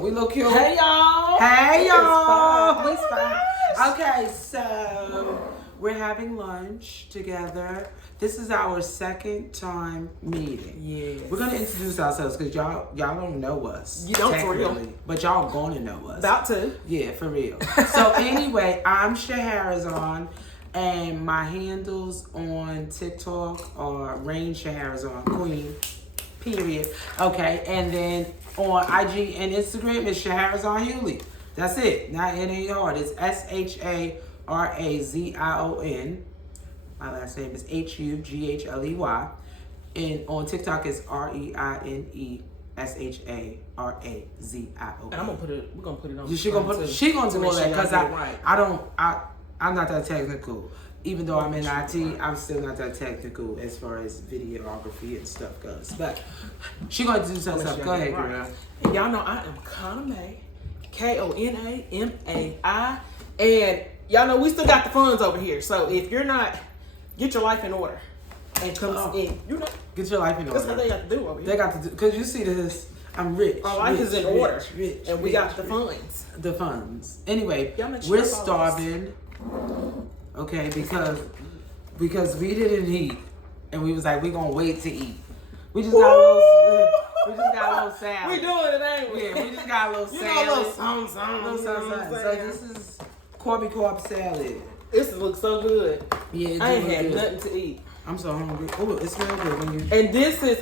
cute. We look cute. Hey y'all. Hey y'all. It's fine. Okay, so we're having lunch together. This is our second time meeting. Yes. We're gonna introduce ourselves because y'all don't know us. You don't for real. But y'all gonna know us. About to. Yeah, for real. So anyway, I'm Sharazion, and my handles on TikTok are Rain Sharazion Queen. Period. Okay, and then on IG and Instagram it's Sharazion Hewley. That's it. Not it ain't hard. It's Sharazion. My last name is Hugley. And on TikTok it's ReineSharazion. And I'm gonna put it. We're gonna put it on. She gonna do all that because I'm not that technical. Even though I'm in IT, I'm still not that technical as far as videography and stuff goes. But she gonna do some stuff. Go ahead, girl. And y'all know I am Konamai, Konamai, and y'all know we still got the funds over here. So if you're not, get your life in order and come in. You know, get your life in order. That's what they got to do over here. They got to do because you see this. I'm rich. Our life is in order, and we got the funds. The funds. Anyway, sure we're starving. Okay, because we didn't eat, and we was like, we gonna wait to eat. We just got a little salad. We doing it, ain't we? Yeah, we just got a little salad. You know, a little something. So this is Corby Corp salad. This looks so good. Yeah, I ain't had nothing to eat. I'm so hungry. Oh, it smells good when you. And this is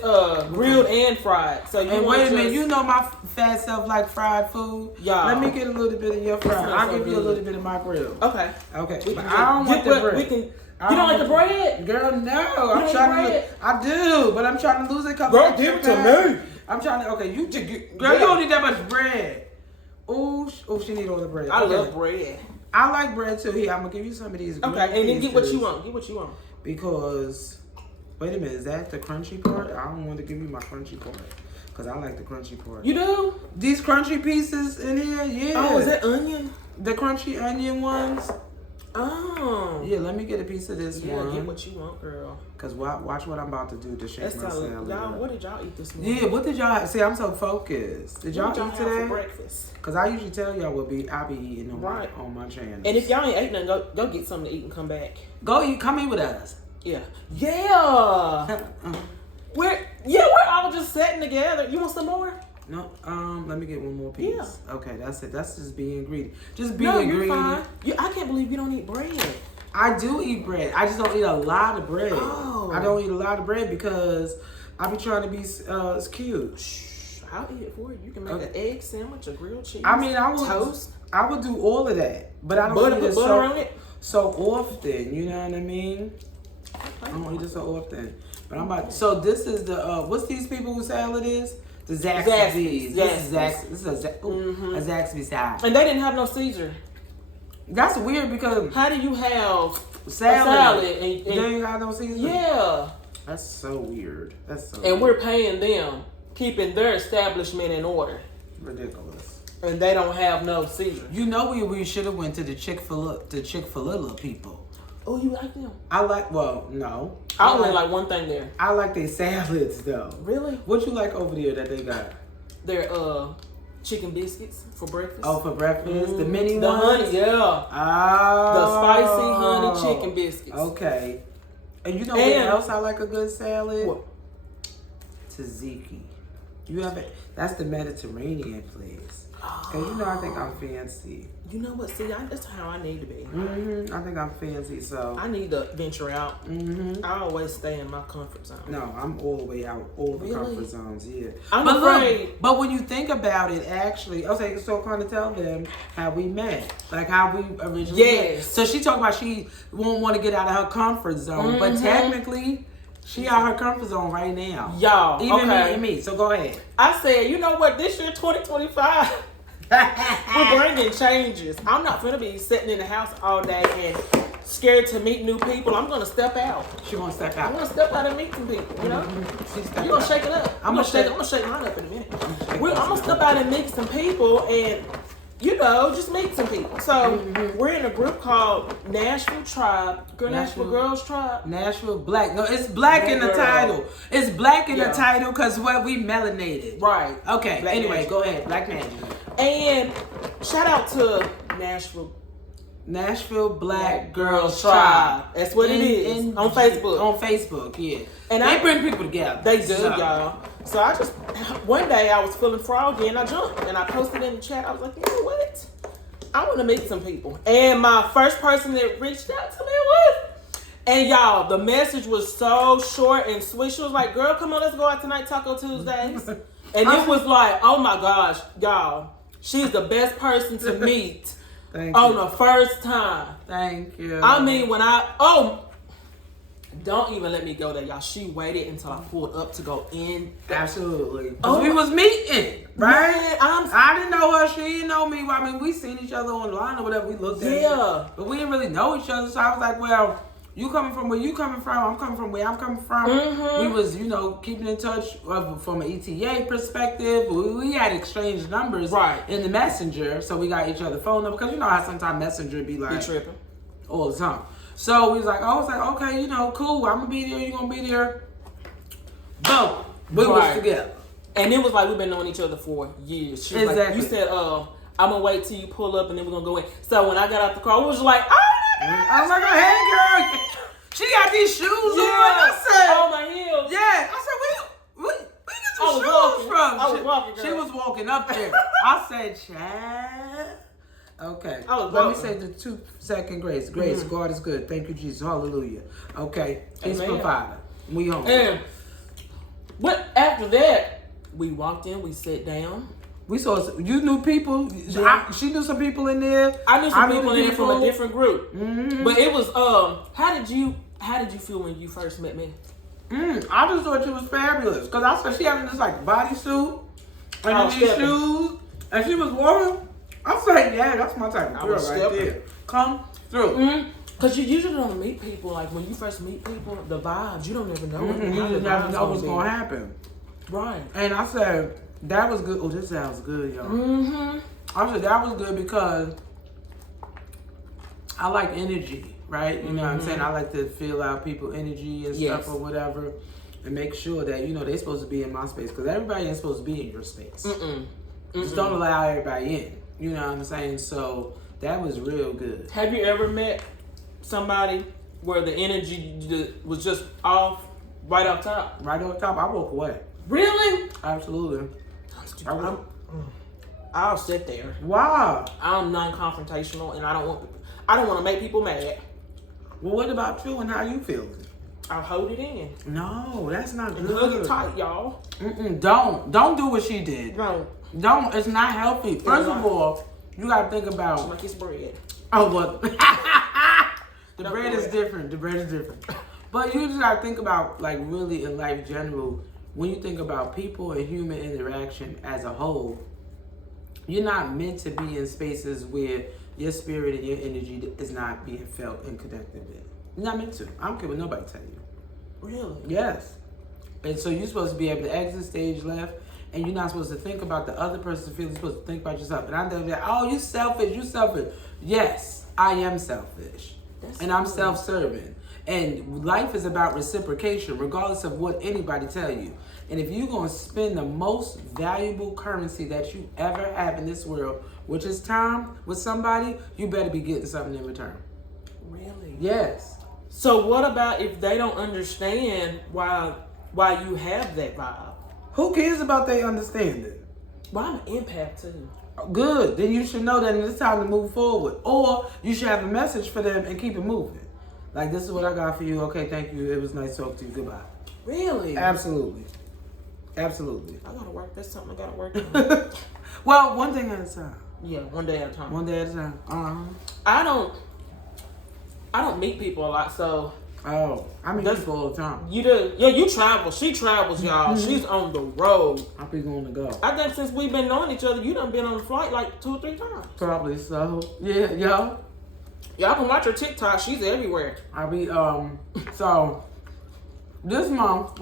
grilled and fried. So you wait a minute, you know my fat self like fried food. Yeah. Let me get a little bit of your fried. I'll give you a little bit of my grill. Okay. Okay. But I don't want the bread. You don't like the bread? Girl, no. I'm trying to. I do, but I'm trying to lose a couple. Girl, give it to me. I'm trying to. Okay, girl, you don't need that much bread. Oh, she need all the bread. I love bread. I like bread too. Here, I'm gonna give you some of these. Okay, and then get what you want. Get what you want. Because, wait a minute, is that the crunchy part? I don't want to give you my crunchy part. Because I like the crunchy part. You do? These crunchy pieces in here, yeah. Oh, is that onion? The crunchy onion ones. Oh. Yeah, let me get a piece of this one. Yeah, get what you want, girl. Because watch what I'm about to do to shake my salad. Y'all, what did y'all eat this morning? Yeah, what did y'all have? See, I'm so focused. Did y'all eat today? For breakfast? Because I usually tell y'all what I'll be eating on my channel. And if y'all ain't ate nothing, go get something to eat and come back. Go eat. Come eat with us. Yeah. Yeah. We're all just sitting together. You want some more? No, let me get one more piece. Yeah. Okay, that's it. That's just being greedy. Just being greedy. You're fine. I can't believe you don't eat bread. I do eat bread. I just don't eat a lot of bread. Oh. I don't eat a lot of bread because I be trying to be cute. Shh, I'll eat it for you. You can make an egg sandwich, a grilled cheese. I mean, I would toast. I would do all of that, but I don't eat it so often. You know what I mean? I don't eat it so often. But I'm about. So this is the what's these people whose salad is? The Zaxby's. This is a Zaxby salad. And they didn't have no Caesar. That's weird because how do you have salad and they ain't got no Caesar? Yeah. That's so weird. And we're paying them, keeping their establishment in order. Ridiculous. And they don't have no Caesar. You know we should have went to the Chick-fil-A people. Oh, you like them? No. I only like one thing there. I like their salads though. Really? What you like over there that they got? Their chicken biscuits for breakfast. Oh, for breakfast? The mini the ones? Honey, yeah. Oh. The spicy honey chicken biscuits. Okay. And you know what else I like a good salad? What? Tzatziki. You have it? That's the Mediterranean place. Cause you know I think I'm fancy. You know what? See, that's how I need to be. I think I'm fancy, so I need to venture out. I always stay in my comfort zone. No, I'm all the way out, all the comfort zones. Yeah, I'm afraid. But when you think about it, actually, okay, so kind of tell them how we met, like how we originally met. So she talked about she won't want to get out of her comfort zone, but technically. She out her comfort zone right now. Y'all. Even me and me. So go ahead. I said, you know what? This year, 2025, we're bringing changes. I'm not going to be sitting in the house all day and scared to meet new people. I'm going to step out. She going to step out. I'm going to step out and meet some people, you know? You're going to shake it up. I'm going to shake mine up in a minute. I'm going to step out and meet some people and just meet some people. So we're in a group called Nashville Tribe, Nashville Girls Tribe. Nashville Black. No, it's black in the title. It's black in the title because what we melanated. Right. Okay. Black anyway, Nashville. go ahead. Black Nashville. And shout out to Nashville Black Girls Tribe. That's what it is. On Facebook. On Facebook, yeah. And they bring people together. They do, y'all. So one day I was feeling froggy and I jumped and I posted in the chat. I was like, you know what? I want to meet some people. And my first person that reached out to me and y'all, the message was so short and sweet. She was like, girl, come on, let's go out tonight, Taco Tuesdays. And it was like, oh my gosh, y'all, she's the best person to meet on the first time. Thank you. I mean, don't even let me go there, y'all. She waited until I pulled up to go in. Absolutely. We was meeting, right? Man, I didn't know her. She didn't know me. I mean, we seen each other online or whatever. We looked at it. But we didn't really know each other. So I was like, well, you coming from where you coming from. I'm coming from where I'm coming from. We was, keeping in touch from an ETA perspective. We had exchanged numbers in the messenger. So we got each other phone number. Because you know how sometimes messenger be like. Be tripping. All the time. So we was like, okay, cool. I'm gonna be there. You gonna be there. Boom. We was together. And it was like we've been knowing each other for years. She was like, you said, I'm gonna wait till you pull up and then we're gonna go in. So when I got out the car, I was like, oh my God. I was like, hey girl, she got these shoes on. I said, oh my heels. Yeah. I said, where you get the shoes from? I was walking, girl. She was walking up there. I said, Chad. Okay. Let me say the 2-second grace. Grace, God is good. Thank you, Jesus. Hallelujah. Okay. Peace provider. We home. And after that, we walked in, we sat down. We saw you knew people. Yeah. She knew some people in there. I knew some people in there from a different group. But it was how did you feel when you first met me? I just thought she was fabulous. Because I saw she having this like bodysuit and these shoes. And she was walking. I was like, yeah, that's my type of girl right there. Come through. Because you usually don't meet people, like when you first meet people, the vibes, you don't ever know. You just never know what's going to happen. Right. And I said, that was good. Oh, this sounds good, y'all. I said, that was good because I like energy, right? You know what I'm saying? I like to feel out people's energy and stuff or whatever and make sure that, they're supposed to be in my space because everybody ain't supposed to be in your space. Just don't allow everybody in. You know what I'm saying? So that was real good. Have you ever met somebody where the energy was just off right up top? Right on top, I walk away. Really? Absolutely. I'll sit there. Wow. I'm non-confrontational and I don't want to make people mad. Well, what about you and how you feeling? I'll hold it in. No, that's not good. Hug it tight, y'all. Don't do what she did. Don't. It's not healthy. First of all, you gotta think about like it's bread. Oh, well, the bread is different. The bread is different. But you just gotta think about, like, really in life general. When you think about people and human interaction as a whole, you're not meant to be in spaces where your spirit and your energy is not being felt and connected with. You're not meant to. I don't care what nobody tell you. Really? Yes. And so you're supposed to be able to exit stage left, and you're not supposed to think about the other person's feelings. You're supposed to think about yourself. And I'm like, oh, you selfish. Yes, I am selfish. And I'm self-serving. And life is about reciprocation, regardless of what anybody tell you. And if you're going to spend the most valuable currency that you ever have in this world, which is time, with somebody, you better be getting something in return. Really? Yes. So what about if they don't understand why you have that vibe? Who cares about they understanding? Well, I'm an empath too. Good. Then you should know that it's time to move forward. Or you should have a message for them and keep it moving. Like, this is what I got for you. Okay, thank you. It was nice talking to you. Goodbye. Really? Absolutely. I gotta work. That's something I gotta work on. Well, one thing at a time. Yeah, one day at a time. One day at a time. I don't meet people a lot, so. Oh, I meet people all the time. You do? Yeah, you travel. She travels, y'all. She's on the road. I be going to go. I think since we've been knowing each other, you done been on the flight like 2 or 3 times. Probably so. Yeah, y'all. Y'all can watch her TikTok. She's everywhere. I be, so, this month,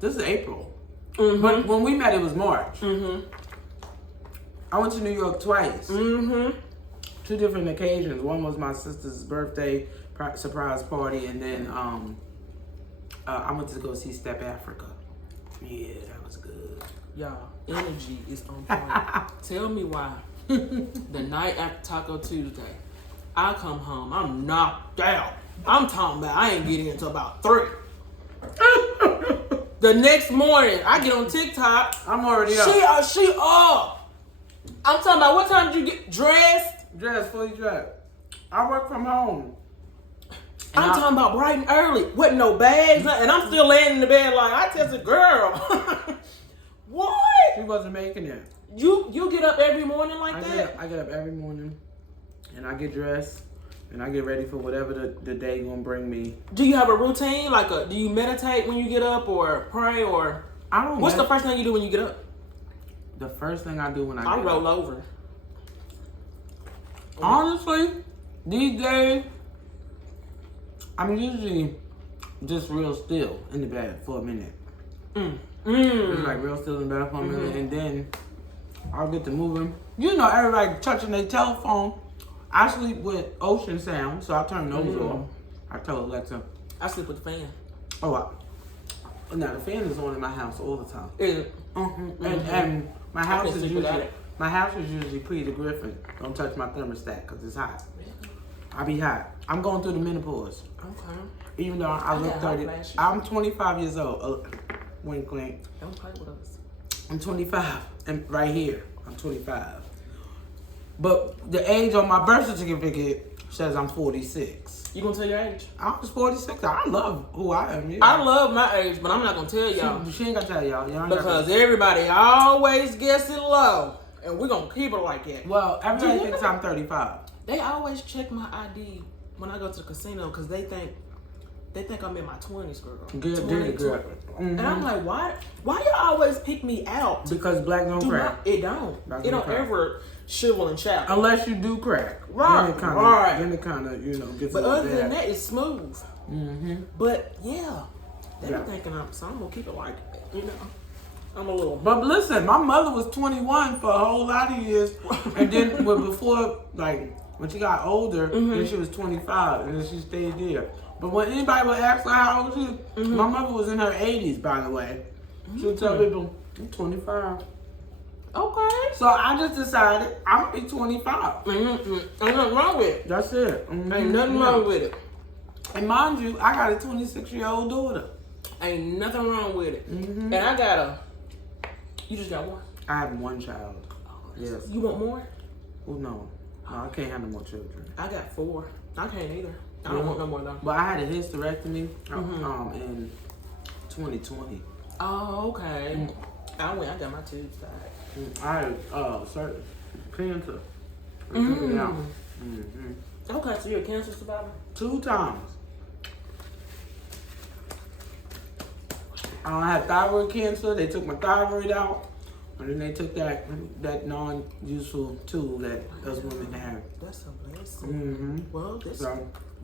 this is April. But when we met, it was March. I went to New York twice. Mm-hmm. 2 different occasions. One was my sister's birthday surprise party, and then I went to go see Step Africa. Yeah, that was good. Y'all, energy is on point. Tell me why. The night after Taco Tuesday, I come home, I'm knocked out. I'm talking about I ain't getting until about 3. The next morning, I get on TikTok. I'm already up. She up. I'm talking about what time did you get dressed? Fully dressed. I work from home. I'm talking about bright and early. Wasn't no bags, and I'm still laying in the bed like I tested girl. What? She wasn't making it. You get up every morning like that? I get up every morning, and I get dressed, and I get ready for whatever the day gonna bring me. Do you have a routine? Do you meditate when you get up, or pray, or I don't. What's the first thing you do when you get up? The first thing I do when I roll over. Honestly, these days, I'm usually just real still in the bed for a minute. Just like real still in the bed for a minute, and then I'll get to moving. You know, everybody touching their telephone. I sleep with ocean sound, so I turn those off. I tell Alexa. I sleep with the fan. Now the fan is on in my house all the time. Is it? And my house is usually Peter Griffin. Don't touch my thermostat because it's hot. I be hot. I'm going through the menopause. Okay. Even though I look 30, I'm 25 years old. Wink, wink. Don't play with us. I'm 25, and right here, I'm 25. But the age on my birth certificate says I'm 46. You gonna tell your age? I was 46. I love who I am. Yeah. I love my age, but I'm not gonna tell y'all. She ain't gonna tell y'all. Because everybody always gets it low, and we're gonna keep it like that. Well, everybody thinks I'm 35. They always check my ID when I go to the casino because they think I'm in my 20s, girl. Good, girl. And I'm like, why you always pick me out? Because black don't crack. It don't ever shivel and shout. Unless you do crack. Right. Then it kind of, gets but a little other bad. than that, it's smooth. But yeah, they be thinking so I'm gonna keep it like, I'm a little. But listen, my mother was 21 for a whole lot of years, and then before, when she got older, then she was 25, and then she stayed there. But when anybody would ask her how old she is, my mother was in her 80s, by the way. She would tell people, I'm 25. Okay. So I just decided I'm going to be 25. Ain't nothing wrong with it. That's it. Ain't nothing wrong with it. And mind you, I got a 26-year-old daughter. Ain't nothing wrong with it. And I got you just got one? I have one child. Yes. You want more? Oh, no, I can't have no more children. I got 4. I can't either. I don't want no more though. But I had a hysterectomy in 2020. Oh, okay. I got my tubes tied. I had certain cancer. Took it out. Okay, so you're a cancer survivor? 2 times. I had thyroid cancer. They took my thyroid out. And then they took that non-useful tool that us women have. That's a blessing. Well,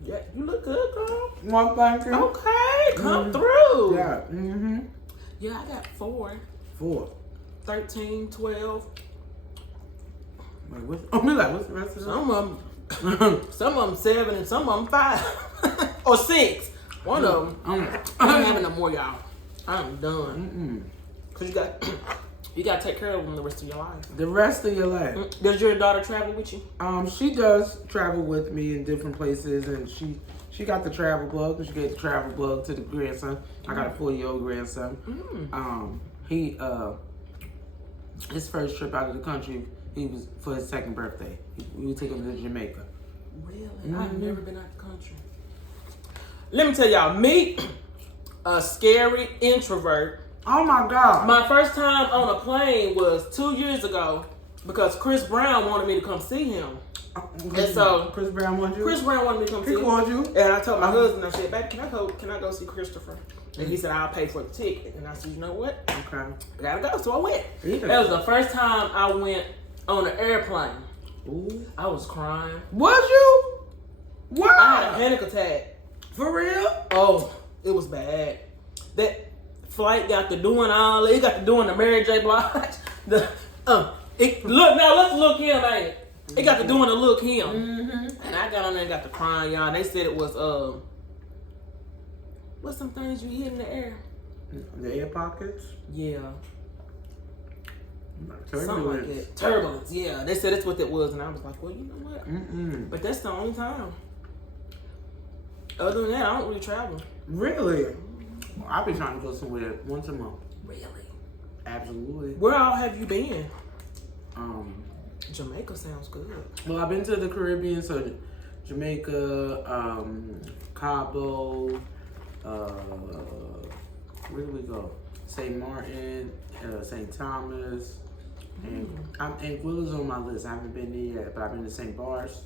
yeah, you look good, girl. Well, thank you. Okay, come through. Yeah. Yeah, I got 4. 4. 13, 12. Wait, what's the rest of them? Some of them 7 and some of them 5 or 6. One of them. I ain't having no more, y'all. I'm done. Cause you got to take care of them the rest of your life. The rest of your life. Does your daughter travel with you? She does travel with me in different places, and she got the travel bug. She gave the travel bug to the grandson. I got a 4-year-old grandson. He his first trip out of the country, he was for his 2nd birthday. We took him to Jamaica. Really? I've never been out the country. Let me tell y'all, me, a scary introvert. Oh my God. My first time on a plane was 2 years ago because Chris Brown wanted me to come see him. And so Chris Brown wanted you? Chris Brown wanted me to come see him. He wanted you? And I told my husband, I said, baby, can I go see Christopher? And he said, I'll pay for the ticket. And I said, you know what? Okay. I gotta go. So I went. Yeah. That was the first time I went on an airplane. Ooh. I was crying. Was you? What? I had a panic attack. For real? Oh, it was bad. That flight got to doing all. It got to doing the Mary J. Blige. Let's look him, ain't it? It got to doing the look him. And I got on there and got to crying, y'all. They said it was, what's some things you hit in the air? The air pockets? Yeah. Turbulence. Something like that. Turbulence, yeah. They said that's what that was. And I was like, well, you know what? But that's the only time. Other than that, I don't really travel. Really? Well, I've been trying to go somewhere once a month. Really? Absolutely. Where all have you been? Jamaica sounds good. Well, I've been to the Caribbean, so Jamaica, Cabo, where did we go? St. Martin, St. Thomas, and Anguilla's on my list. I haven't been there yet, but I've been to St. Bart's.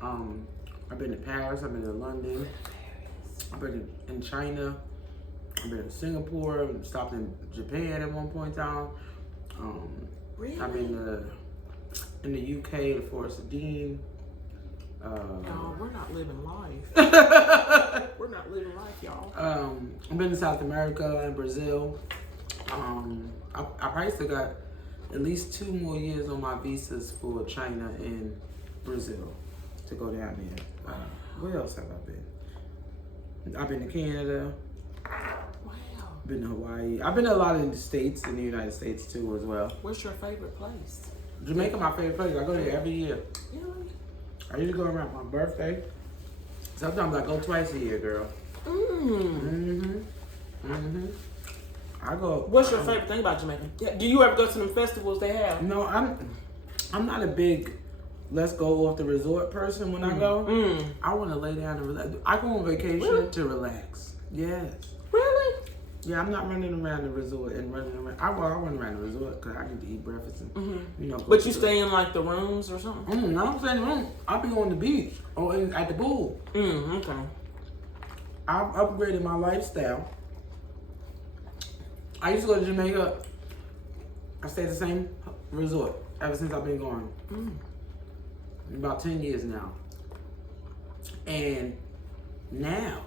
I've been to Paris. I've been to London. I've been in China. I've been in Singapore. Stopped in Japan at one point in time. Really? I've been in the UK, the Forest of Dean. Y'all, we're not living life. We're not living life, y'all. I've been to South America and Brazil. I probably still got at least 2 more years on my visas for China and Brazil to go down there. Where else have I been? I've been to Canada. Wow. Been to Hawaii. I've been to a lot of the states, in the United States too, as well. What's your favorite place? Jamaica, my favorite place. I go there every year. Really? I usually go around my birthday. Sometimes I go twice a year, girl. I go. What's your favorite thing about Jamaica? Do you ever go to them festivals they have? No, I'm not a big let's go off the resort person when I go. I want to lay down and relax. I go on vacation to relax. Yes. Really? Yeah, I'm not running around the resort and running around. I run around the resort because I need to eat breakfast and But you stay in like the rooms or something? No, I'm staying in the room. I'll be on the beach or at the pool. Okay. I've upgraded my lifestyle. I used to go to Jamaica. I stayed at the same resort ever since I've been going. About 10 years now. And now,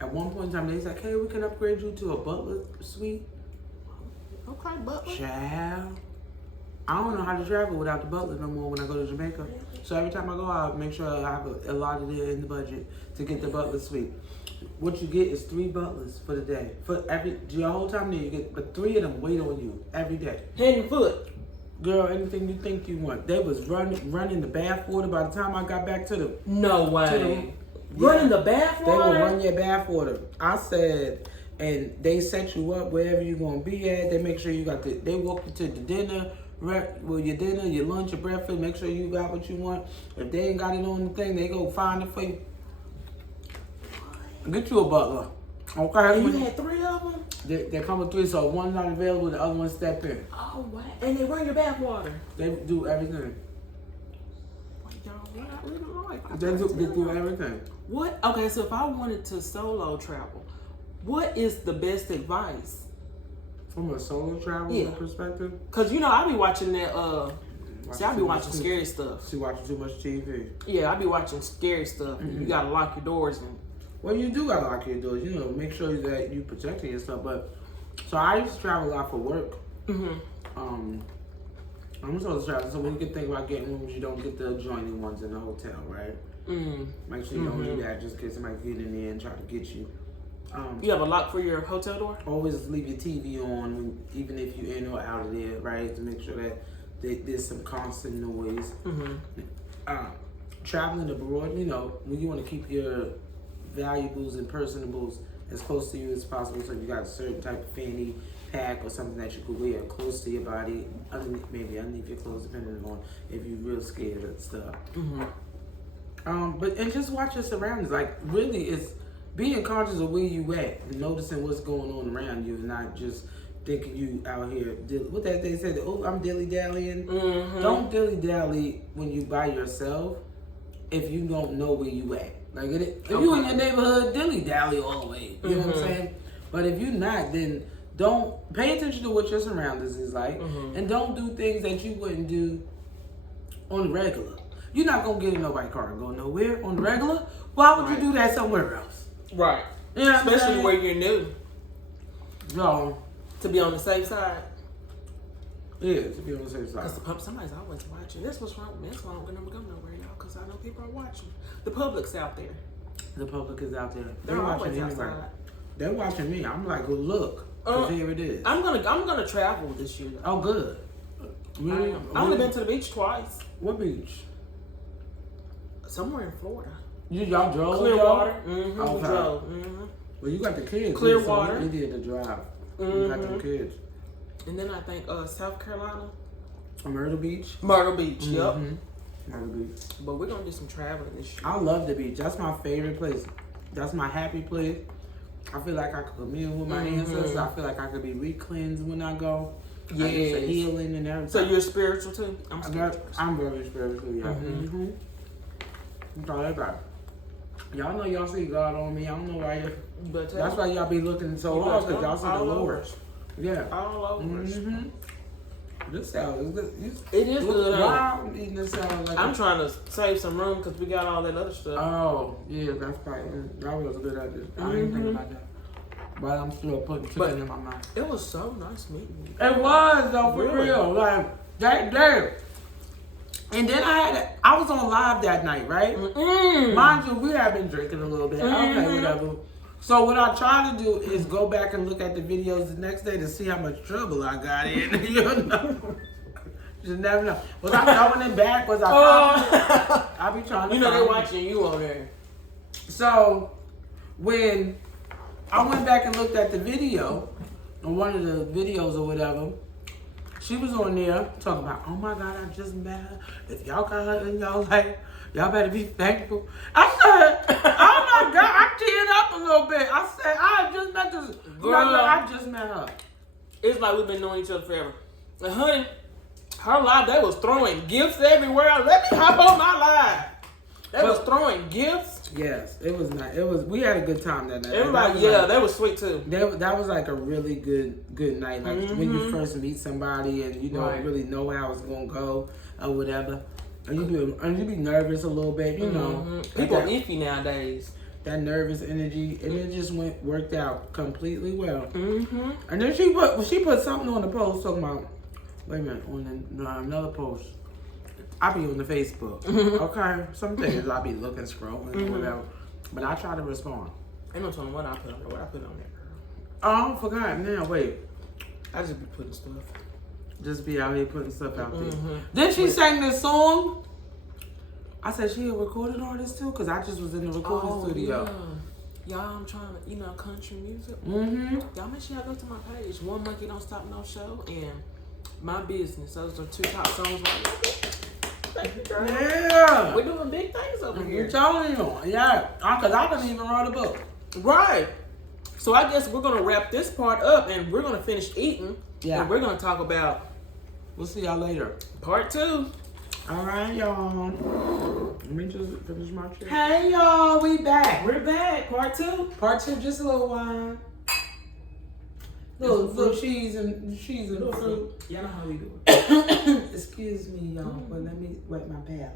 at one point in time, they said, "Hey, we can upgrade you to a butler suite." Okay, butler. Child, I don't know how to travel without the butler no more when I go to Jamaica. So every time I go out, make sure I have allotted it in the budget to get the butler suite. What you get is 3 butlers for the day. For your whole time there, you get, but 3 of them wait on you every day. Hand and foot. Girl, anything you think you want. They was running the bath water by the time I got back to the. No way. Running the bath water? They will run your bath water. I said, and they set you up wherever you're gonna be at. They make sure you got they walk you to the dinner, your dinner, your lunch, your breakfast. Make sure you got what you want. If they ain't got it on the thing, they go find it for you. Get you a butler. Okay. And you had 3 of them? They come with 3, so one's not available, the other one step in. Oh wow! And they run your bath water. They do everything. Y'all, we're not living life. They do everything. What? Okay, so if I wanted to solo travel, what is the best advice? From a solo travel perspective? Cause I be watching that. See, I be watching scary stuff. She watching too much TV. Yeah, I be watching scary stuff. You gotta lock your doors and. Well, you do gotta lock your doors. Make sure that you protecting yourself. But so I used to travel a lot for work. I'm supposed to travel, so when you can think about getting rooms, you don't get the adjoining ones in the hotel, right? Make sure you don't do that just in case somebody get in there and try to get you. You have a lock for your hotel door? Always leave your TV on, even if you're in or out of there, right? To make sure that there's some constant noise. Traveling abroad, when you want to keep your valuables and personables as close to you as possible. So if you got a certain type of fanny pack or something that you could wear close to your body, maybe underneath your clothes, depending on if you're real scared of stuff. But just watch your surroundings. Like really, it's being conscious of where you at and noticing what's going on around you, and not just thinking you out here. What that they said? Oh, I'm dilly dallying. Don't dilly dally when you by yourself if you don't know where you at. Like if you in your neighborhood, dilly dally all the way. You know what I'm saying? But if you're not, then don't pay attention to what your surroundings is like, and don't do things that you wouldn't do on the regular. You're not gonna get in nobody's car and go nowhere on the regular. Why would you do that somewhere else? Right. You know especially where you're new. So to be on the safe side. Yeah, to be on the safe side. Because the public, somebody's always watching. That's what's wrong. That's why I don't never go nowhere, y'all. Because I know people are watching. The public's out there. The public is out there. They're watching always anyway. outside. They're watching me. I'm like, well, look. 'Cause here it is. I'm gonna travel this year. Though. Oh, good. Really? I've only been to the beach twice. What beach? Somewhere in Florida. Y'all drove? Clearwater. Mm-hmm. Okay. We drove. Mm-hmm. Well, you got the kids. Clearwater. So you did the drive. Mm-hmm. You got the kids. And then I think South Carolina. Myrtle Beach. Myrtle Beach. Yep. Mm-hmm. Myrtle Beach. But we're gonna do some traveling this year. I love the beach. That's my favorite place. That's my happy place. I feel like I could commune with my ancestors. I feel like I could be re-cleansed when I go. Yes. It's a healing and everything. So you're spiritual too? I'm spiritual. I'm very spiritual, yeah. Mm-hmm. That's all I got. Y'all know y'all see God on me. I don't know why that's why y'all be looking so hard, because y'all see the Lord. Yeah. All over. Mm-hmm. This salad is good. It is good. Wow, I'm eating this salad like I'm trying to save some room because we got all that other stuff. Oh, yeah, that's probably, that was a good idea. I didn't think about that. But I'm still putting chicken in my mouth. It was so nice meeting you. It was, though, for real. Like, that day. And then I was on live that night, right? Mind you, we had been drinking a little bit. Okay, whatever. So what I try to do is go back and look at the videos the next day to see how much trouble I got in. You know? Just never know. Was I throwing it back? Was I I be trying to they're watching you on there. So when I went back and looked at the video, on one of the videos or whatever, she was on there talking about, oh my God, I just met her. If y'all got her in y'all life, y'all better be thankful. I said, oh my God, I teared up a little bit. I said, I just met this girl. I just met her. It's like we've been knowing each other forever. And honey, her live, they was throwing gifts everywhere. Let me hop on my live. They was throwing gifts. Yes, it was nice. We had a good time that night. Everybody, they was sweet too. That was like a really good night. Like when you first meet somebody and you don't really know how it's gonna go or whatever. And you be nervous a little bit, you know. People are iffy nowadays. That nervous energy, and it just worked out completely well. And then she put something on the post talking about, wait a minute, on another post. I be on the Facebook. Okay, some days I be looking, scrolling, whatever. But I try to respond. Ain't no telling what I put on there. What I put on there, girl. Oh, I forgot. Now wait. I just be putting stuff. Just be out here putting stuff out there. Then she sang this song. I said she a recording artist too, because I just was in the recording studio. Yeah. Y'all, I'm trying to, country music. Y'all make sure y'all go to my page. One Monkey Don't Stop No Show and My Business. Those are 2 top songs right now. Thank you, girl. Yeah. We're doing big things over here. I'm telling you. Yeah. Because I didn't even write a book. Right. So I guess we're going to wrap this part up and we're going to finish eating. Yeah. And we're going to talk about. We'll see y'all later. Part 2. All right, y'all. Let me just finish my trip. Hey, y'all. We back. We're back. Part 2. Part 2, just a little wine. Little cheese and fruit. Y'all know how we do it. Excuse me, y'all, but let me wet my palate.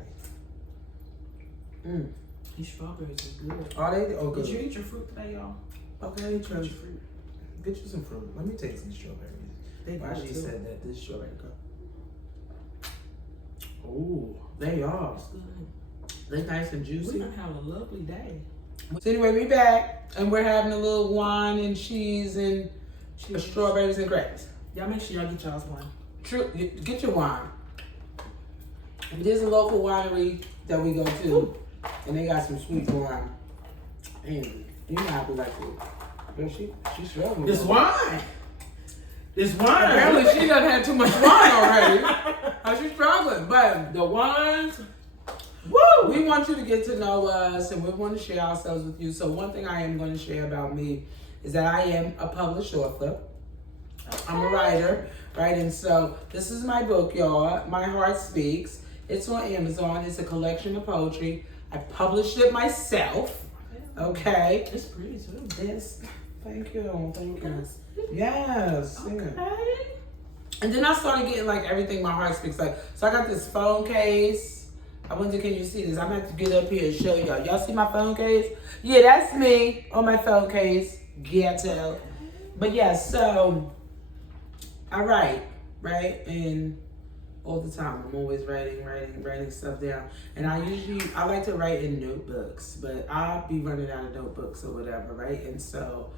These strawberries are good. Are they? Oh, good. Did you eat your fruit today, y'all? Okay, try your fruit. Get you some fruit. Let me take some strawberries. Why she said that this strawberry go? Oh, they are. They nice and juicy. We're gonna have a lovely day. So anyway, we back and we're having a little wine and cheese and strawberries and grapes. Y'all make sure y'all get y'all's wine. True, get your wine. It is a local winery that we go to, and they got some sweet wine. And you know how I be like it. Girl, she's struggling. This wine. Apparently she done had too much wine already. She's struggling, but the wines. Woo! We want you to get to know us, and we want to share ourselves with you. So one thing I am going to share about me is that I am a published author. I'm a writer, right? And so this is my book, y'all. My Heart Speaks. It's on Amazon. It's a collection of poetry. I published it myself. Okay. It's pretty too. Yes. Thank you. Thank you. Yes. Okay. Yeah. And then I started getting like everything my heart speaks like. So I got this phone case. I wonder, can you see this? I'm gonna have to get up here and show y'all. Y'all see my phone case? Yeah, that's me on my phone case. Ghetto. But yeah, so I write. right? And all the time, I'm always writing stuff down. And I like to write in notebooks, but I'll be running out of notebooks or whatever, right? And so,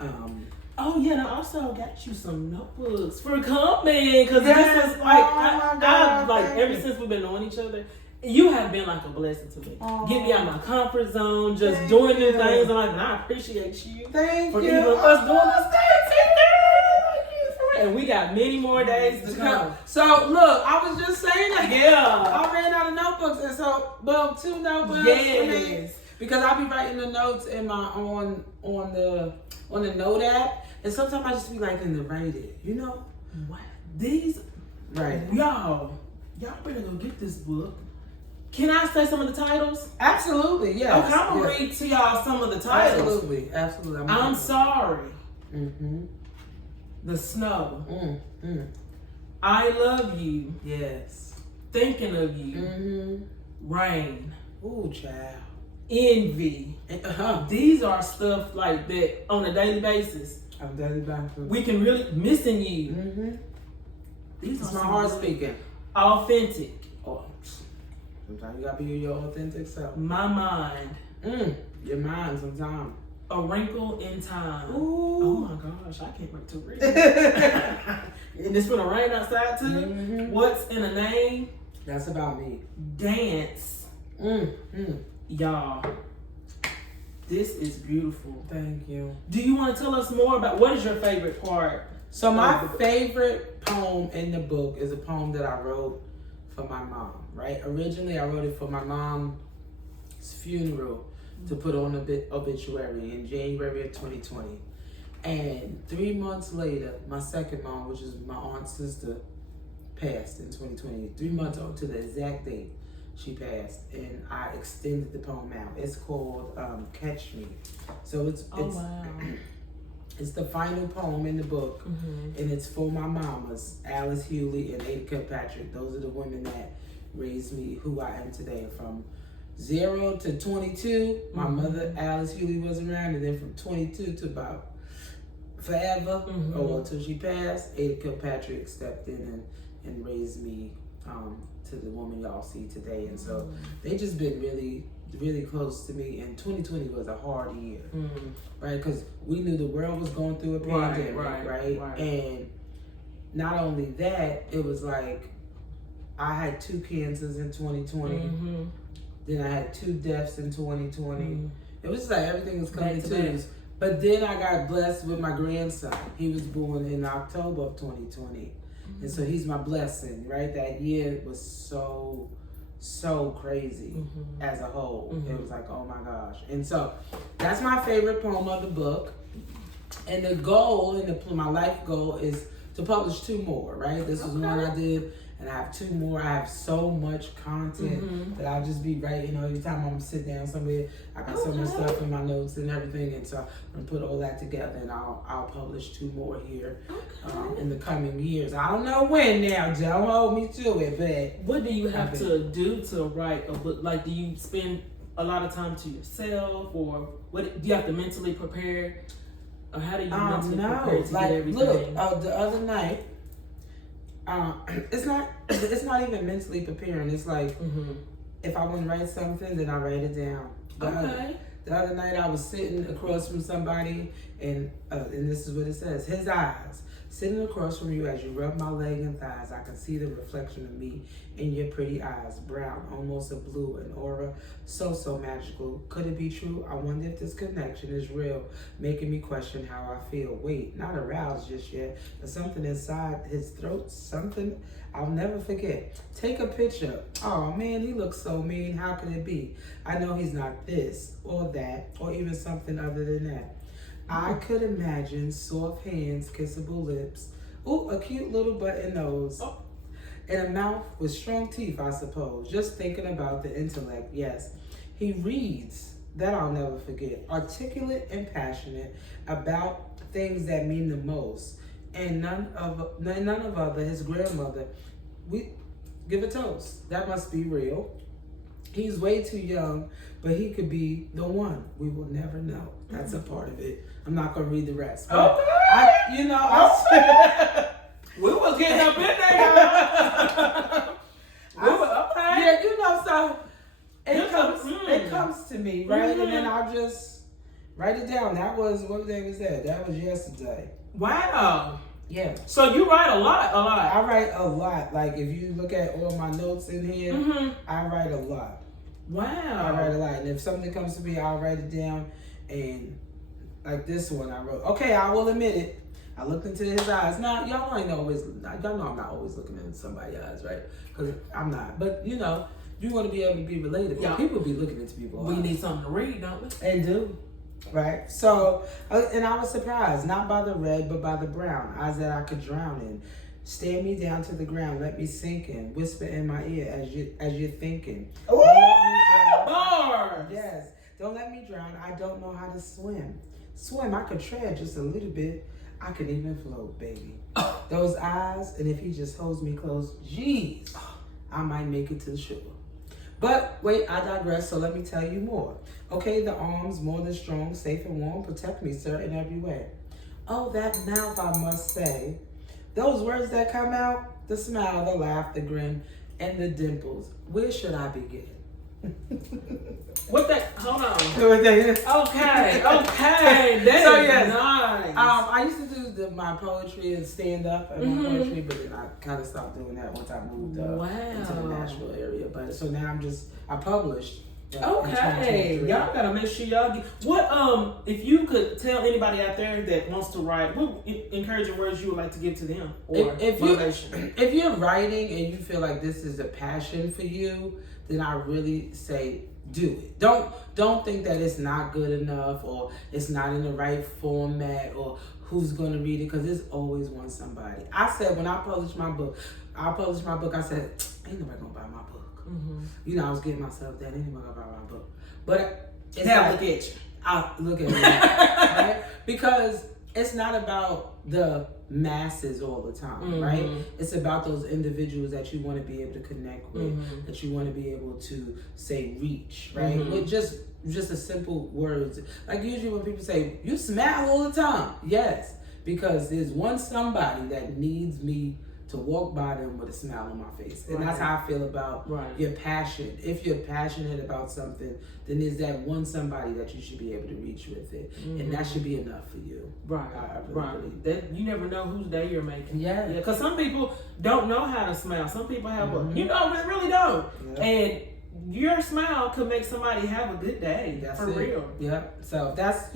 oh yeah, and I also got you some notebooks for coming, because Yes. this was like, Oh my I God, like thank ever you. since we've been knowing each other, you have been like a blessing to me. Oh. Get me out my comfort zone, just Thank doing new you. things. I'm like, and I appreciate you Thank for you. even us doing this thing together. And we got many more days to come. So look, I was just saying that. Yeah. I ran out of notebooks, and so 2 notebooks. Yes. Because I be writing the notes in my on the note app, and sometimes I just be like to write it, you know. What? These, Right. y'all better go get this book. Can I say some of the titles? Absolutely, yes. Okay, I'm gonna read to y'all some of the titles. Absolutely. I'm sorry. Mm-hmm. The Snow. Mm-hmm. I Love You. Yes. Thinking of You. Mm-hmm. Rain. Ooh, child. Envy. Uh-huh. These are stuff like that on a daily basis. I'm done back to. We can really Missing You. Mm-hmm. These It's are my some heart good- speaking. Authentic. Oh, sometimes you gotta be your authentic self. My Mind. Your mind sometimes. A Wrinkle in Time. Ooh. Oh my gosh, I can't wait to read it. And it's gonna rain outside too. Mhm. What's in a Name? That's about me. Dance. Y'all, this is beautiful. Thank you. Do you want to tell us more about what is your favorite part? So my favorite poem in the book is a poem that I wrote for my mom, right? Originally, I wrote it for my mom's funeral to put on the obituary in January of 2020. And 3 months later, my second mom, which is my aunt's sister, passed in 2020. 3 months to the exact date she passed, and I extended the poem out. It's called Catch Me. So it's Wow. it's the final poem in the book, Mm-hmm. and it's for my mamas, Alice Hewley and Ada Kirkpatrick. Those are the women that raised me who I am today. From 0 to 22, my Mhm. mother, Alice Hewley, was around, and then from 22 to about forever, Mhm. or until she passed, Ada Kirkpatrick stepped in and raised me to the woman y'all see today. And so they just been really, really close to me. And 2020 was a hard year, right? Because we knew the world was going through a pandemic, right? And not only that, it was like I had 2 cancers in 2020. Mm-hmm. Then I had 2 deaths in 2020. Mm-hmm. It was just like everything was coming Back to to. back. But then I got blessed with my grandson. He was born in October of 2020. And so he's my blessing, right? That year was so crazy as a whole. It was like, oh my gosh. And so that's my favorite poem of the book. And the goal, my life goal is to publish 2 more, right? This was one I did, and I have 2 more. I have so much content that I'll just be writing. Every time I'm sit down somewhere, I got so much stuff in my notes and everything. And so I'm gonna put all that together, and I'll publish 2 more here in the coming years. I don't know when now, Joe. Hold me to it, but What do you have to do to write a book? Like, do you spend a lot of time to yourself, or what? Do you have to mentally prepare, or how do you mentally prepare to get everything? Look, the other night, it's not even mentally preparing. It's like if I want to write something, then I write it down. The other night I was sitting across from somebody, and this is what it says: his eyes sitting across from you as you rub my leg and thighs. I can see the reflection of me in your pretty eyes, brown, almost a blue, an aura so magical. Could it be true? I wonder if this connection is real, making me question how I feel. Wait, not aroused just yet, but something inside his throat, something I'll never forget. Take a picture. Oh man, he looks so mean. How could it be? I know he's not this or that, or even something other than that. I could imagine soft hands, kissable lips, ooh, a cute little button nose, and a mouth with strong teeth, I suppose. Just thinking about the intellect, yes. He reads, that I'll never forget, articulate and passionate about things that mean the most. And none of other, his grandmother, we give a toast. That must be real. He's way too young, but he could be the one. We will never know. That's a part of it. I'm not gonna read the rest. But Okay. we will was getting up in there, y'all. Okay. Yeah, you know, so it This comes to me, right? And then I'll just write it down. That was, what day was that? That was yesterday. Wow. Yeah. So you write a lot. I write a lot. Like, if you look at all my notes in here, I write a lot. Wow. I write a lot. And if something comes to me, I'll write it down. And like this one I wrote, okay, I will admit it. I looked into his eyes. Now, y'all know I'm not always looking into somebody's eyes, right? Because I'm not. But, you know, you want to be able to be relatable. Yeah. People be looking into people's eyes. We need something to read, don't we? And do. Right? So, and I was surprised. Not by the red, but by the brown. Eyes that I could drown in. Stare me down to the ground. Let me sink in. Whisper in my ear as you're thinking. Ooh, Don't let me drown. bars. Yes. Don't let me drown. I don't know how to swim. Swim, I could tread just a little bit. I could even float, baby. Those eyes, and if he just holds me close, jeez, I might make it to the shore. But wait, I digress, so let me tell you more. Okay, the arms, more than strong, safe and warm, protect me, sir, in every way. Oh, that mouth, I must say. Those words that come out, the smile, the laugh, the grin, and the dimples. Where should I begin? What that? Hold on. Okay. That So, is yes. nice. I used to do my poetry and stand up and my poetry, but then I kind of stopped doing that once I moved into the Nashville area. But so now I published. Okay, y'all gotta make sure y'all get what if you could tell anybody out there that wants to write, what encouraging words you would like to give to them or motivation? If you're writing and you feel like this is a passion for you, then I really say do it. Don't think that it's not good enough or it's not in the right format or who's gonna read it, because there's always one somebody. I said when I published my book, I said, ain't nobody gonna buy my book. You know, I was getting myself that anybody gonna buy my book. But it's now like, look at you. I look at me, right? Because it's not about the masses all the time, right? It's about those individuals that you want to be able to connect with, that you want to be able to say reach, right? With just a simple words. Like usually when people say, you smile all the time. Yes, because there's one somebody that needs me to walk by them with a smile on my face. And that's how I feel about your passion. If you're passionate about something, then there's that one somebody that you should be able to reach with it. And that should be enough for you. Right. I really believe. That you never know whose day you're making. Yeah. Because some people don't know how to smile. Some people have they really don't. Yeah. And your smile could make somebody have a good day. That's for it. real. Yep. So that's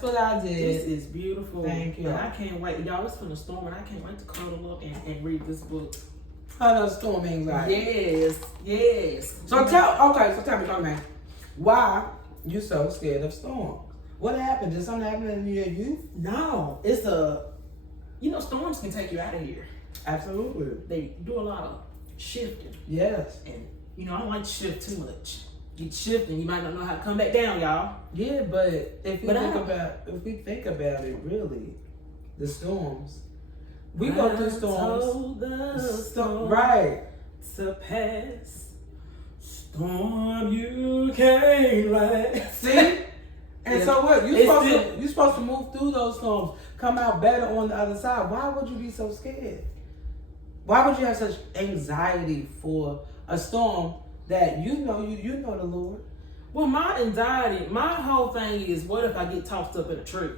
what I did. This is beautiful. Thank you. And I can't wait. Y'all, it's finna storm and I can't wait to cuddle up and read this book. Oh, no, storm anxiety. Yes. So tell me, man, why you so scared of storms? What happened? Did something happen in your youth? No, it's storms can take you out of here. Absolutely. They do a lot of shifting. Yes. And, I don't like to shift too much. You shift and you might not know how to come back down, y'all. Yeah, but if we think about it, really, the storms, we go through storms. Right. To pass. Storm you can't last. See? And so what? You're supposed to move through those storms, come out better on the other side. Why would you be so scared? Why would you have such anxiety for a storm that you know the Lord? Well, my anxiety, my whole thing is, what if I get tossed up in a tree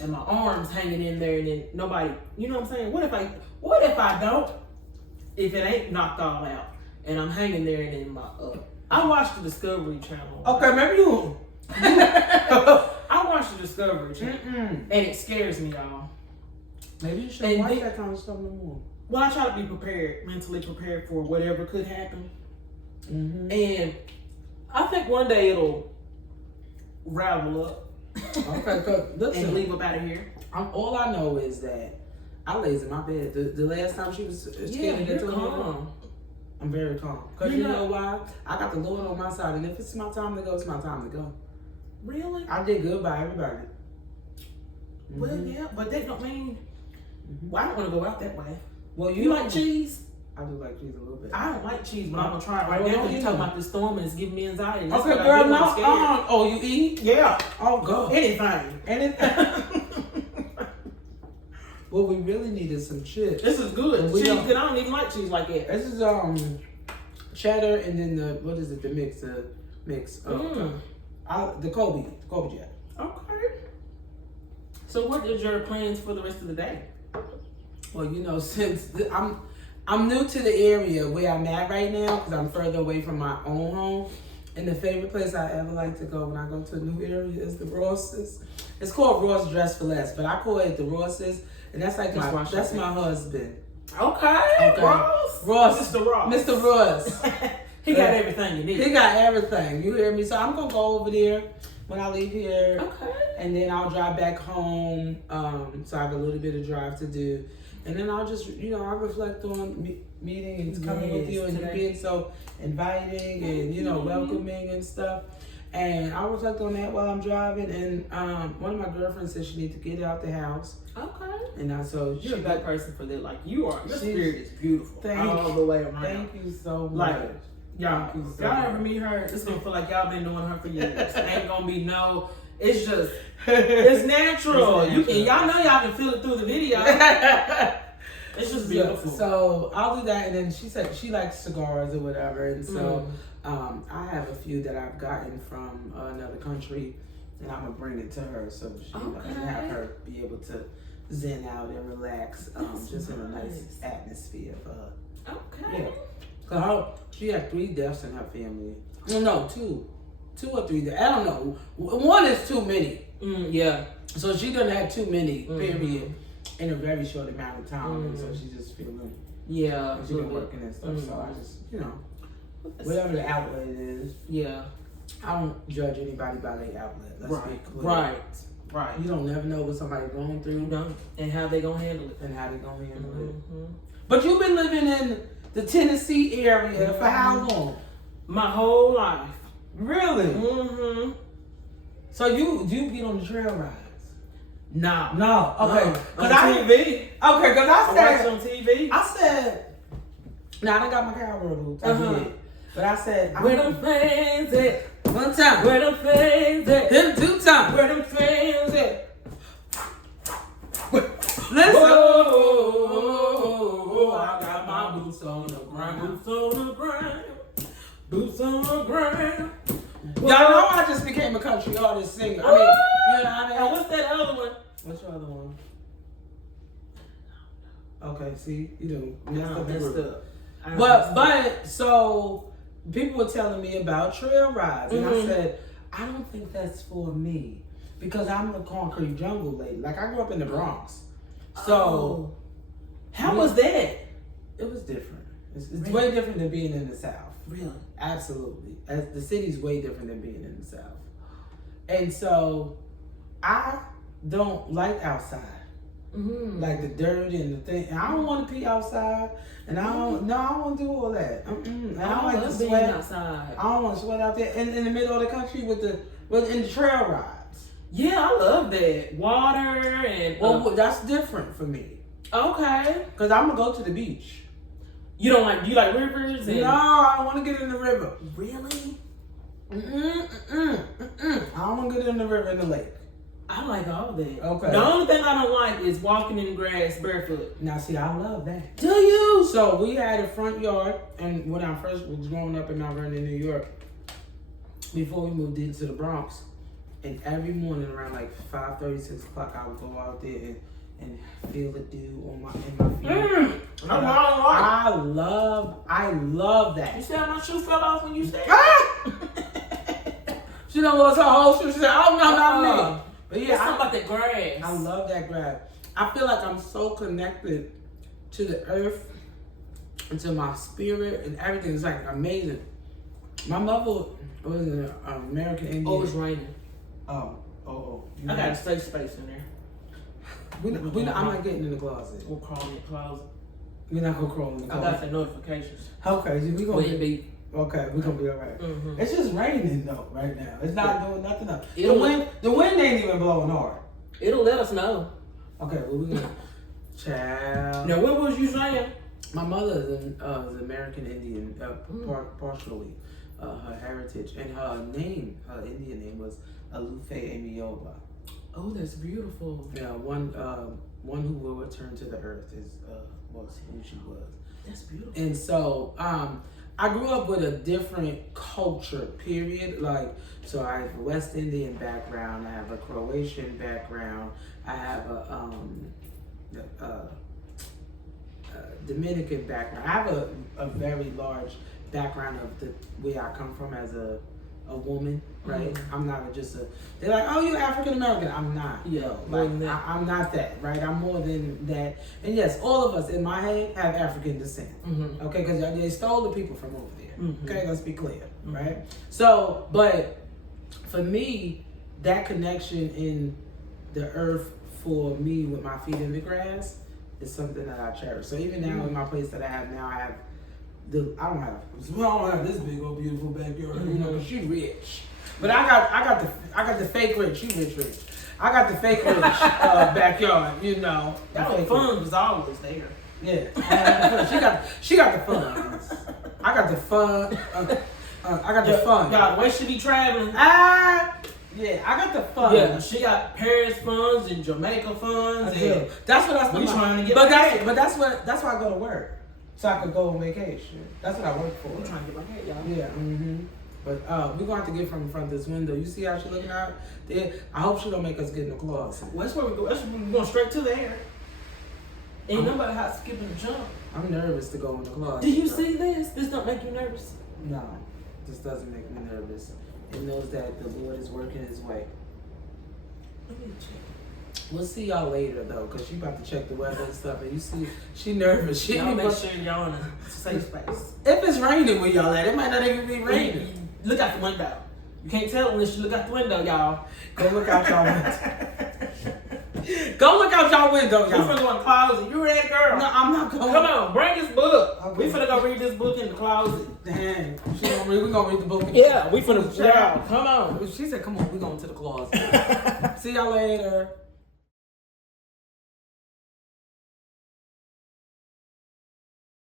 and my arms hanging in there and then nobody, you know what I'm saying? What if I don't? If it ain't knocked all out and I'm hanging there and then I watched the Discovery Channel. Okay, maybe you. I watched the Discovery Channel and it scares me, y'all. Maybe you should watch that kind of stuff no more. Well, I try to be mentally prepared for whatever could happen. And I think one day it'll ravel up. Okay, listen, and leave up out of here. All I know is that I lays in my bed. The last time she was scared you're calm. I'm very calm. Because you know why? I got the Lord on my side. And if it's my time to go, it's my time to go. Really? I did good by everybody. Well, yeah, but that don't mean... Well, I don't want to go out that way. Well, you like cheese? I do like cheese a little bit. I don't like cheese, but I'm going to try it right now. You're talking about this storm and it's giving me anxiety. Okay, girl, no. Oh, you eat? Yeah. Oh, go. Anything. Anything. What we really need is some chips. This is good. We Cheese don't- good. I don't even like cheese like that. This is cheddar and then the what is it? The mix. The Kobe jack. Okay. So what is your plans for the rest of the day? Well, since I'm new to the area where I'm at right now because I'm further away from my own home. And the favorite place I ever like to go when I go to a new area is the Ross's. It's called Ross Dress for Less, but I call it the Ross's, and that's like that's my husband. Okay. Ross. Mr. Ross. Mr. Ross. He got everything you need. He got everything. You hear me? So I'm gonna go over there when I leave here. Okay. And then I'll drive back home. So I have a little bit of drive to do. And then I'll just, I'll reflect on meeting and coming with you and you being so inviting and, welcoming and stuff. And I'll reflect on that while I'm driving. And one of my girlfriends said she needs to get out the house. Okay. And so you're a good person for that. Like you are. Your spirit is beautiful. All the way around. Thank you so much. Like, y'all ever meet her, it's gonna feel like y'all been doing her for years. Ain't gonna be it's just, it's natural. Y'all know y'all can feel it through the video. It's just beautiful. So I'll do that, and then she said she likes cigars or whatever, and so I have a few that I've gotten from another country, and I'm gonna bring it to her so she can have her be able to zen out and relax, just in a nice atmosphere for her. Okay. Yeah. Cause she had 3 deaths in her family. No, 2 or 3 deaths. I don't know. 1 is too many. Yeah. So she done had too many. Period. In a very short amount of time, and so she's just feeling. Yeah. She's been working and stuff. So I just, whatever the outlet is. Yeah. I don't judge anybody by their outlet. Let's be clear. Right. You don't never know what somebody's going through. And how they gonna handle it. But you've been living in the Tennessee area for how long? My whole life. Really? So you get on the trail rides? No. Okay. On TV. Okay, because I said on TV. I said. Now I got my cowboy boots. I did. But I said. Where them fans at? One time. Where them fans at? Them 2 times. Where them fans at? Listen. I got my boots on the ground. Boots on the ground. Boots on the ground. Y'all know I just became a country artist singer. I mean, And what's that other one? What's your other one? Okay, see, you done Messed up. But so people were telling me about trail rides, and I said, I don't think that's for me because I'm a concrete jungle lady. Like I grew up in the Bronx, so how was that? It was different. It's way different than being in the South. Really? Absolutely. As the city's way different than being in the South. And so I don't like outside. Like the dirt and the thing. And I don't want to pee outside. And I don't want to do all that. And I don't like to sweat outside. I don't want to sweat out there in the middle of the country in the trail rides. Yeah, I love that. Water and Well, that's different for me. Okay. Because I'm going to go to the beach. You like rivers? No, I don't want to get in the river. Really? I don't want to get in the river and the lake. I like all that. Okay. The only thing I don't like is walking in the grass barefoot. Now, see, I love that. Do you? So we had a front yard, and when I first was growing up in Mount Vernon, New York, before we moved into the Bronx, and every morning around like 5:30, 6 o'clock, I would go out there and feel the dew in my feet. I love that. You see how my shoe fell off when you said She done lost her whole shoe. She said, "Oh no, not me." But yeah, something about the grass. I love that grass. I feel like I'm so connected to the earth and to my spirit and everything. It's like amazing. My mother was an American Indian. Oh, it's raining. Oh. I got a safe space in there. I'm not getting in the closet. We'll crawl in the closet. We're not gonna crawl in the closet. I got the notifications. Okay, we gonna be. Okay, we're gonna be all right. It's just raining though right now. It's not doing nothing else. The wind ain't even blowing hard. It'll let us know. Okay, well we're gonna child. Now what was you saying? My mother is American Indian, partially her heritage, and her Indian name was Alufe Emioba. Oh, that's beautiful. Yeah, one who will return to the earth was who she was. That's beautiful. And so, I grew up with a different culture, period. Like, so I have a West Indian background, I have a Croatian background, I have a Dominican background. I have a very large background of where I come from as a woman, right? Mm-hmm. I'm not they're like, oh, you're African American. I'm not. Yeah, Like, I'm not that, right? I'm more than that. And yes, all of us in my head have African descent, Mm-hmm. okay? Because they stole the people from over there, Mm-hmm. okay? Let's be clear, Mm-hmm. right? So, but for me, that connection in the earth for me with my feet in the grass is something that I cherish. So even now in my place that I have now, I don't have this big old beautiful backyard, you know, 'cause she rich. But I got the fake rich. She rich. I got the fake rich backyard, you know. That fake fun rich. was always there. Yeah, she got the fun. I got the fun. I got the fun. God, the way she be traveling. Yeah, I got the fun. Yeah, she got Paris funds and Jamaica funds. And that's what I spend. we trying to get. But that's why I go to work, so I could go on vacation. That's what I work for. We trying to get my head, y'all. Yeah. Mm-hmm. But we're going to have to get from in front of this window. You see how she looking out there? I hope she don't make us get in the closet. Well, that's where we go. That's where we going straight to the air. Ain't nobody hot skipping the jump. I'm nervous to go in the closet. Do you see this? This don't make you nervous? No, this doesn't make me nervous. It knows that the Lord is working His way. Let me check. We'll see y'all later though, cause she about to check the weather and stuff. And you see, she nervous. She Y'all ain't make gonna- sure y'all in a safe space. If it's raining where y'all at, it might not even be raining. Look out the window. You can't tell unless you look out the window, y'all. Go look out y'all window. Go look out y'all window, We y'all. finna go in the closet. You ready, girl? No, I'm not going. Come on, bring this book. Okay. We finna go read this book in the closet. Dang, we gonna read the book. Yeah, we finna. Yeah, come on. She said, "Come on, we going to the closet." See y'all later.